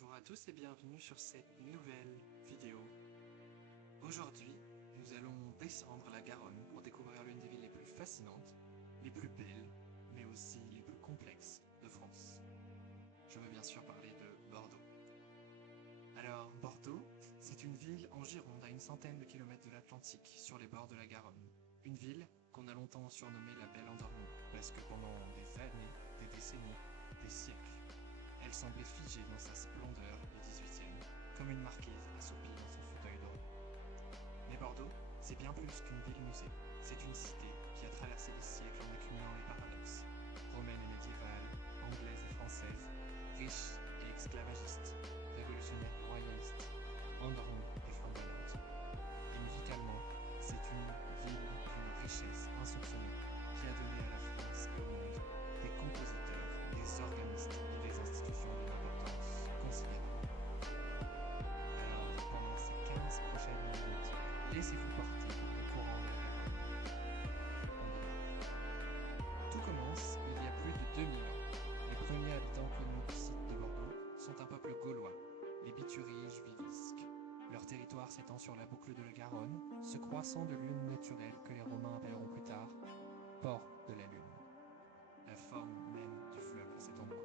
Bonjour à tous et bienvenue sur cette nouvelle vidéo. Aujourd'hui, nous allons descendre la Garonne pour découvrir l'une des villes les plus fascinantes, les plus belles, mais aussi les plus complexes de France. Je veux bien sûr parler de Bordeaux. Alors, Bordeaux, c'est une ville en Gironde à une centaine de kilomètres de l'Atlantique, sur les bords de la Garonne. Une ville qu'on a longtemps surnommée la Belle Endormie, parce que pendant des années, des décennies, des siècles, elle semblait figée dans sa splendeur du XVIIIe, comme une marquise assoupie dans son fauteuil doré. Mais Bordeaux, c'est bien plus qu'une ville-musée. C'est une cité qui a traversé les siècles en accumulant les paradoxes. Romaine et médiévale, anglaise et française, riche et esclavagiste, révolutionnaire et royaliste, endormie et flamboyante. Et musicalement, c'est une ville d'une richesse insoupçonnée qui a donné à la France et au monde des compositeurs, des organistes et des institutions d'une importance considérable. Alors, pendant ces 15 prochaines minutes, laissez-vous porter par le courant de la Garonne. On démarre. Tout commence il y a plus de 2000 ans. Les premiers habitants connus du site de Bordeaux sont un peuple gaulois, les Bituriges vivisques. Leur territoire s'étend sur la boucle de la Garonne, se croissant de lune naturelle que les Romains appelleront plus tard port de la Lune, la forme même du fleuve à cet endroit.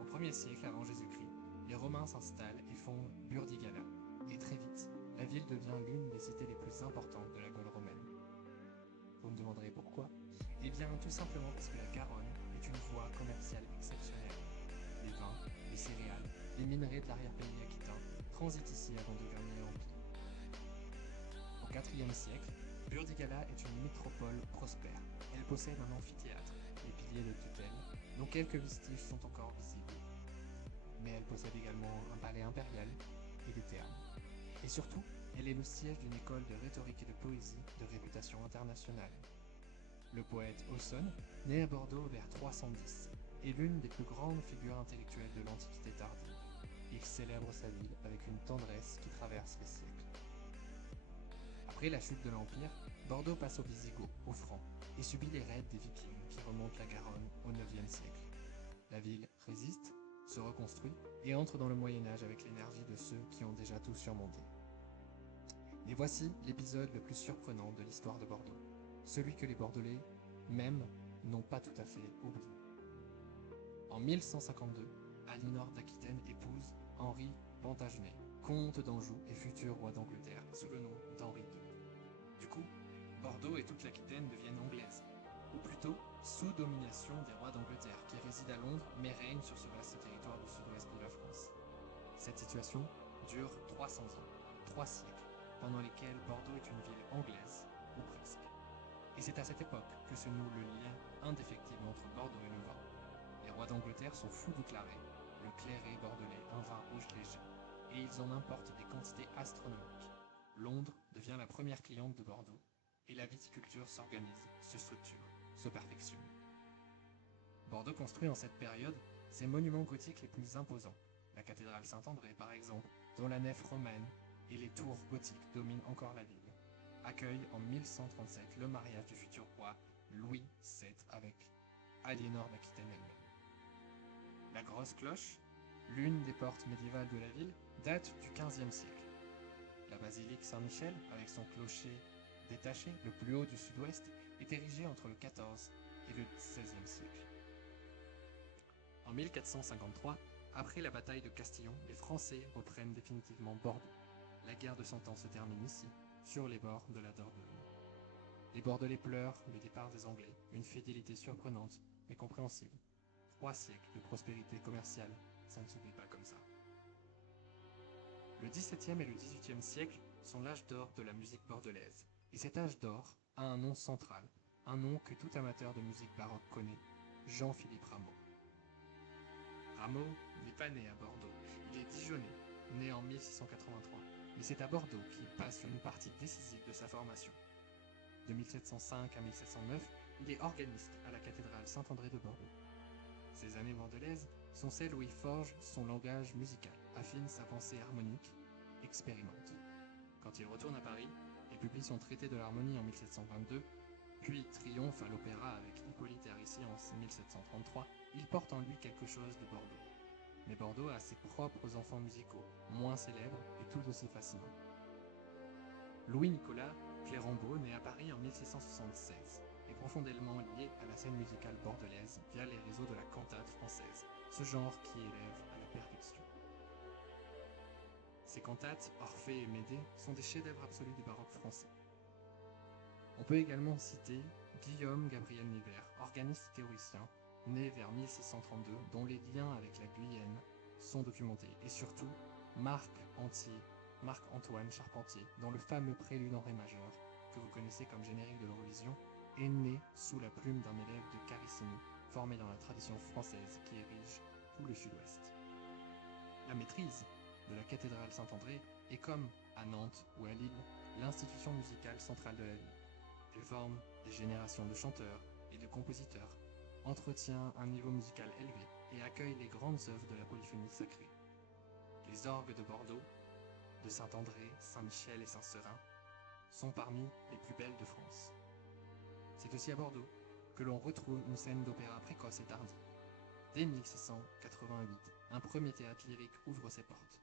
Au 1er siècle avant Jésus-Christ, les Romains s'installent et fondent Burdigala, et très vite, la ville devient l'une des cités les plus importantes de la Gaule romaine. Vous me demanderez pourquoi? Eh bien, tout simplement parce que la Garonne est une voie commerciale exceptionnelle. Les vins, les céréales, les minerais de l'arrière-pays aquitain transitent ici avant de gagner l'Empire. Au IVe siècle, Burdigala est une métropole prospère. Elle possède un amphithéâtre, les piliers de tutelle, dont quelques vestiges sont encore visibles. Mais elle possède également un palais impérial et des thermes. Et surtout, elle est le siège d'une école de rhétorique et de poésie de réputation internationale. Le poète Ausone, né à Bordeaux vers 310, est l'une des plus grandes figures intellectuelles de l'Antiquité tardive. Il célèbre sa ville avec une tendresse qui traverse les siècles. Après la chute de l'Empire, Bordeaux passe aux Visigoths, aux Francs, et subit les raids des Vikings qui remontent la Garonne au IXe siècle. La ville résiste, se reconstruit et entre dans le Moyen-Âge avec l'énergie de ceux qui ont déjà tout surmonté. Et voici l'épisode le plus surprenant de l'histoire de Bordeaux, celui que les Bordelais, même, n'ont pas tout à fait oublié. En 1152, Aliénor d'Aquitaine épouse Henri Plantagenet, comte d'Anjou et futur roi d'Angleterre, sous le nom d'Henri II. Du coup, Bordeaux et toute l'Aquitaine deviennent anglaises, ou plutôt sous domination des rois d'Angleterre, qui résident à Londres mais règnent sur ce vaste territoire du sud-ouest de la France. Cette situation dure 300 ans, 3 siècles, pendant lesquels Bordeaux est une ville anglaise, ou presque. Et c'est à cette époque que se noue le lien indéfectible entre Bordeaux et le vin. Les rois d'Angleterre sont fous du claret, le clairet bordelais, un vin rouge léger, et ils en importent des quantités astronomiques. Londres devient la première cliente de Bordeaux, et la viticulture s'organise, se structure, se perfectionne. Bordeaux construit en cette période ses monuments gothiques les plus imposants, la cathédrale Saint-André par exemple, dont la nef romane et les tours gothiques dominent encore la ville, accueille en 1137 le mariage du futur roi Louis VII avec Aliénor d'Aquitaine elle-même. La grosse cloche, l'une des portes médiévales de la ville, date du XVe siècle. La basilique Saint-Michel, avec son clocher détaché, le plus haut du sud-ouest, est érigée entre le XIVe et le XVIe siècle. En 1453, après la bataille de Castillon, les Français reprennent définitivement Bordeaux. La guerre de Cent Ans se termine ici, sur les bords de la Dordogne. Les Bordelais pleurent le départ des Anglais, une fidélité surprenante, mais compréhensible. 3 siècles de prospérité commerciale, ça ne s'oublie pas comme ça. Le XVIIe et le XVIIIe siècle sont l'âge d'or de la musique bordelaise. Et cet âge d'or a un nom central, un nom que tout amateur de musique baroque connaît, Jean-Philippe Rameau. Rameau n'est pas né à Bordeaux, il est dijonnais, né en 1683, mais c'est à Bordeaux qu'il passe une partie décisive de sa formation. De 1705 à 1709, il est organiste à la cathédrale Saint-André de Bordeaux. Ces années bordelaises sont celles où il forge son langage musical, affine sa pensée harmonique, expérimente. Quand il retourne à Paris, il publie son traité de l'harmonie en 1722, puis triomphe à l'opéra avec Hippolyte et Aricie en 1733, il porte en lui quelque chose de Bordeaux. Mais Bordeaux Bordeaux a ses propres enfants musicaux, moins célèbres et tout aussi fascinants. Louis-Nicolas Clérambault naît à Paris en 1676, est profondément lié à la scène musicale bordelaise via les réseaux de la cantate française, ce genre qui élève à la perfection. Ces cantates, Orphée et Médée, sont des chefs-d'œuvre absolus du baroque français. On peut également citer Guillaume Gabriel Nevers, organiste théoricien, né vers 1632, dont les liens avec la Guyenne sont documentés, et surtout Marc-Antoine Charpentier, dont le fameux prélude en ré majeur, que vous connaissez comme générique de l'Eurovision, est né sous la plume d'un élève de Carissimi, formé dans la tradition française qui érige tout le sud-ouest. La maîtrise de la cathédrale Saint-André est, comme à Nantes ou à Lille, l'institution musicale centrale de la ville. Elle forme des générations de chanteurs et de compositeurs, entretient un niveau musical élevé et accueille les grandes œuvres de la polyphonie sacrée. Les orgues de Bordeaux, de Saint-André, Saint-Michel et Saint-Seurin sont parmi les plus belles de France. C'est aussi à Bordeaux que l'on retrouve une scène d'opéra précoce et tardive. Dès 1688, un premier théâtre lyrique ouvre ses portes.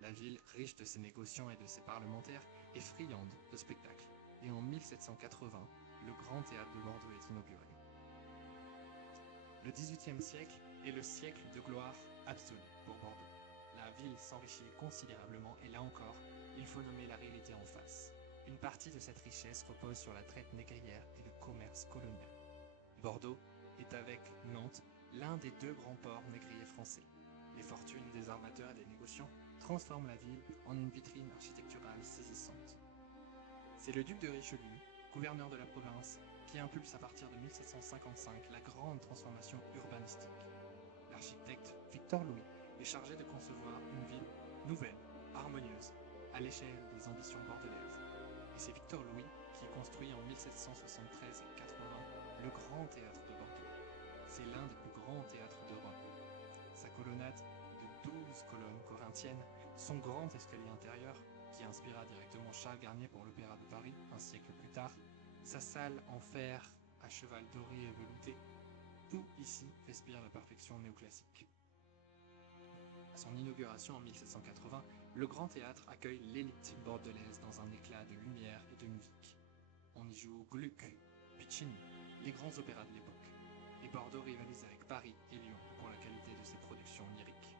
La ville, riche de ses négociants et de ses parlementaires, est friande de spectacles. Et en 1780, le Grand Théâtre de Bordeaux est inauguré. Le XVIIIe siècle est le siècle de gloire absolue pour Bordeaux. La ville s'enrichit considérablement et là encore, il faut nommer la réalité en face. Une partie de cette richesse repose sur la traite négrière et le commerce colonial. Bordeaux est avec Nantes l'un des deux grands ports négriers français. Les fortunes des armateurs et des négociants transforment la ville en une vitrine architecturale saisissante. C'est le duc de Richelieu, gouverneur de la province, qui impulse à partir de 1755 la grande transformation urbanistique. L'architecte Victor Louis est chargé de concevoir une ville nouvelle, harmonieuse, à l'échelle des ambitions bordelaises. Et c'est Victor Louis qui construit en 1773 et 80 le Grand Théâtre de Bordeaux. C'est l'un des plus grands théâtres d'Europe. Sa colonnade de 12 colonnes corinthiennes, son grand escalier intérieur, qui inspira directement Charles Garnier pour l'Opéra de Paris un siècle plus tard, sa salle en fer à cheval doré et velouté, tout ici respire la perfection néoclassique. À son inauguration en 1780, le Grand Théâtre accueille l'élite bordelaise dans un éclat de lumière et de musique. On y joue Gluck, Puccini, les grands opéras de l'époque. Et Bordeaux rivalise avec Paris et Lyon pour la qualité de ses productions lyriques.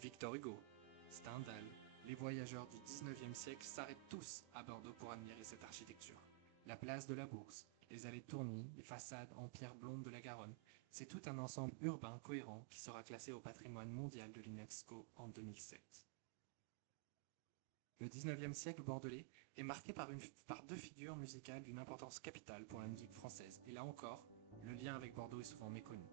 Victor Hugo, Stendhal, les voyageurs du XIXe siècle s'arrêtent tous à Bordeaux pour admirer cette architecture. La place de la Bourse, les allées Tourny, les façades en pierre blonde de la Garonne, c'est tout un ensemble urbain cohérent qui sera classé au patrimoine mondial de l'UNESCO en 2007. Le XIXe siècle bordelais est marqué par deux figures musicales d'une importance capitale pour la musique française, et là encore, le lien avec Bordeaux est souvent méconnu.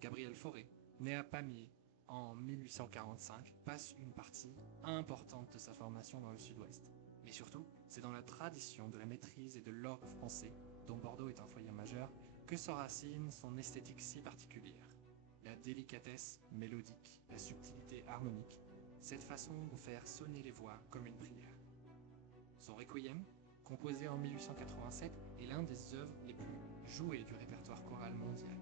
Gabriel Fauré, né à Pamiers en 1845, passe une partie importante de sa formation dans le sud-ouest. Mais surtout, c'est dans la tradition de la maîtrise et de l'orgue français, dont Bordeaux est un foyer majeur, que s'enracine son esthétique si particulière. La délicatesse mélodique, la subtilité harmonique, cette façon de faire sonner les voix comme une prière. Son Requiem, composé en 1887, est l'un des œuvres les plus jouées du répertoire choral mondial.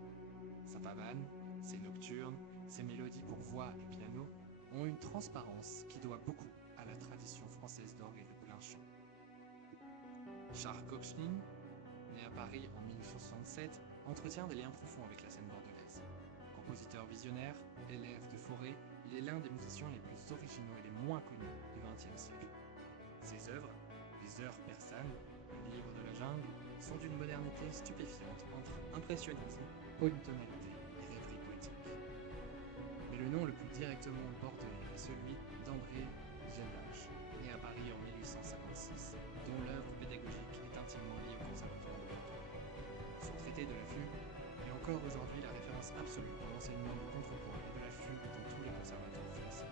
Sa pavane, ses nocturnes, ses mélodies pour voix et piano ont une transparence qui doit beaucoup à la tradition française d'orgue et de plein chant. Charles Koechlin, né à Paris en 1967, entretient des liens profonds avec la scène bordelaise. Compositeur visionnaire, élève de Fauré, il est l'un des musiciens les plus originaux et les moins connus du XXe siècle. Ses œuvres, les heures persanes, le livre de la jungle, sont d'une modernité stupéfiante entre impressionnisme, polytonalité et rêverie poétique. Mais le nom le plus directement bordelais est celui d'André Gellage, né à Paris en 1856, dont l'œuvre pédagogique est intimement liée au Conservatoire de Bordeaux. Son traité de la fugue est encore aujourd'hui la référence absolue pour l'enseignement du contrepoint et de la fugue dans tous les conservatoires français.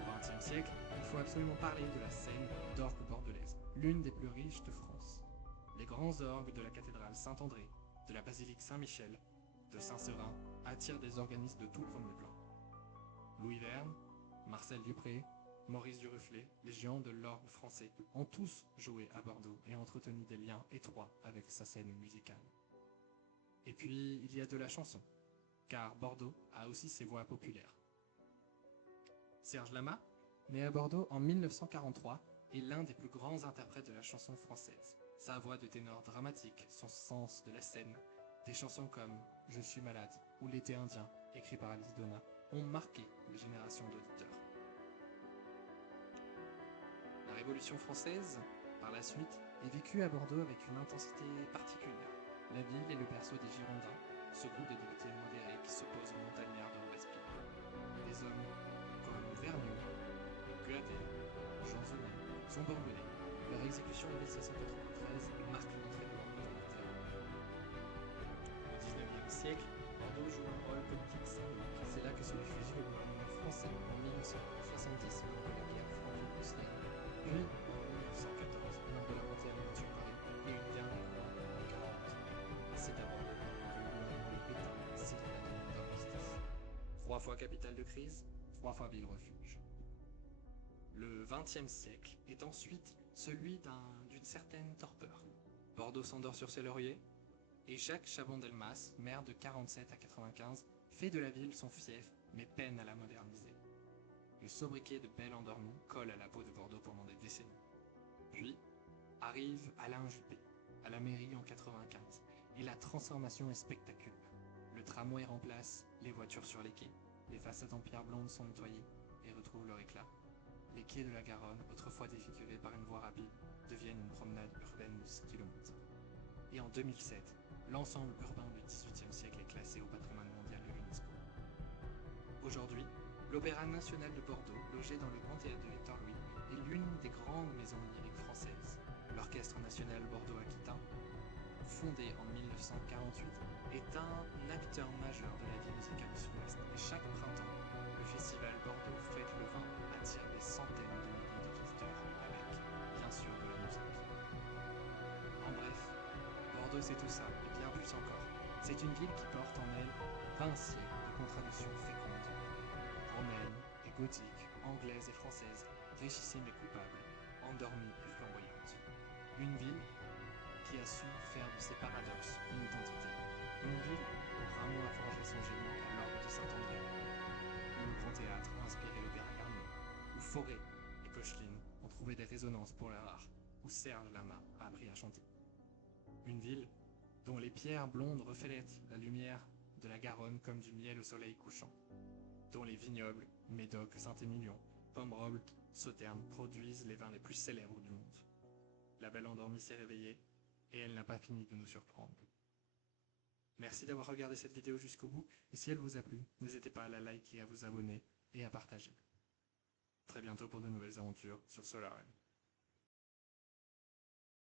Au XXe siècle, il faut absolument parler de la scène d'orgue bordelaise, l'une des plus riches de France. Les grands orgues de la cathédrale Saint-André, de la basilique Saint-Michel, de Saint-Seurin attirent des organistes de tout premier plan. Louis Verne, Marcel Dupré, Maurice Duruflé, les géants de l'orgue français, ont tous joué à Bordeaux et entretenu des liens étroits avec sa scène musicale. Et puis, il y a de la chanson. car Bordeaux a aussi ses voix populaires. Serge Lama, né à Bordeaux en 1943, est l'un des plus grands interprètes de la chanson française. Sa voix de ténor dramatique, son sens de la scène, des chansons comme « Je suis malade » ou « L'été indien » écrit par Alice Donna, ont marqué des générations d'auditeurs. La Révolution française, par la suite, est vécue à Bordeaux avec une intensité particulière. La ville est le berceau des Girondins, ce groupe de députés modérés qui s'oppose aux montagnards de Robespierre. Des hommes comme Vergniaud, Guadet, Jean Zonnay sont bordelais. Leur exécution en 1793 marque l'entrée de leur autorité. Au XIXe siècle, Bordeaux joue un rôle politique symbolique. C'est là que se réfugie le gouvernement français en 1970 lors de la guerre franco-prussienne, puis en 1914 lors de la montée à l'aventure Paris et une dernière fois en 1940. C'est à Bordeaux que le gouvernement Pétain signe la demande d'armistice. 3 fois capitale de crise, 3 fois ville refuge. Le XXe siècle est ensuite celui d'une certaine torpeur. Bordeaux s'endort sur ses lauriers, et Jacques Chabon-Delmas, maire de 47 à 95, fait de la ville son fief, mais peine à la moderniser. Le sobriquet de Belle Endormie colle à la peau de Bordeaux pendant des décennies. Puis arrive Alain Juppé, à la mairie en 95, et la transformation est spectaculaire. Le tramway remplace les voitures sur les quais, les façades en pierre blonde sont nettoyées et retrouvent leur éclat. Les quais de la Garonne, autrefois défigurés par une voie rapide, deviennent une promenade urbaine de 6 km. Et en 2007, l'ensemble urbain du XVIIIe siècle est classé au patrimoine mondial de l'UNESCO. Aujourd'hui, l'Opéra national de Bordeaux, logé dans le Grand Théâtre de Victor Louis, est l'une des grandes maisons lyriques françaises. L'Orchestre national Bordeaux-Aquitain, fondé en 1948, est un acteur majeur de la vie musicale du Sud-Ouest. Et chaque printemps, le festival Bordeaux Fête le Vin attire des centaines de milliers de visiteurs avec, bien sûr, de la musique. En bref, Bordeaux c'est tout ça, et bien plus encore. C'est une ville qui porte en elle 20 siècles de contradictions fécondes. Romaine et gothique, anglaise et française, richissime et coupable, endormie et flamboyante. Une ville qui a su faire de ses paradoxes une identité. Une ville où Rameau a forgé son génie à l'orgue de Saint-André, où le Grand Théâtre a inspiré l'opéra Garnier, où Fauré et Koechlin ont trouvé des résonances pour leur art, où Serge Lama a appris à chanter. Une ville dont les pierres blondes reflètent la lumière de la Garonne comme du miel au soleil couchant, dont les vignobles, Médoc, Saint-Émilion, Pomerol, Sauternes produisent les vins les plus célèbres du monde. La Belle Endormie s'est réveillée et elle n'a pas fini de nous surprendre. Merci d'avoir regardé cette vidéo jusqu'au bout et si elle vous a plu, n'hésitez pas à la liker, à vous abonner et à partager. Très bientôt pour de nouvelles aventures sur Solarem.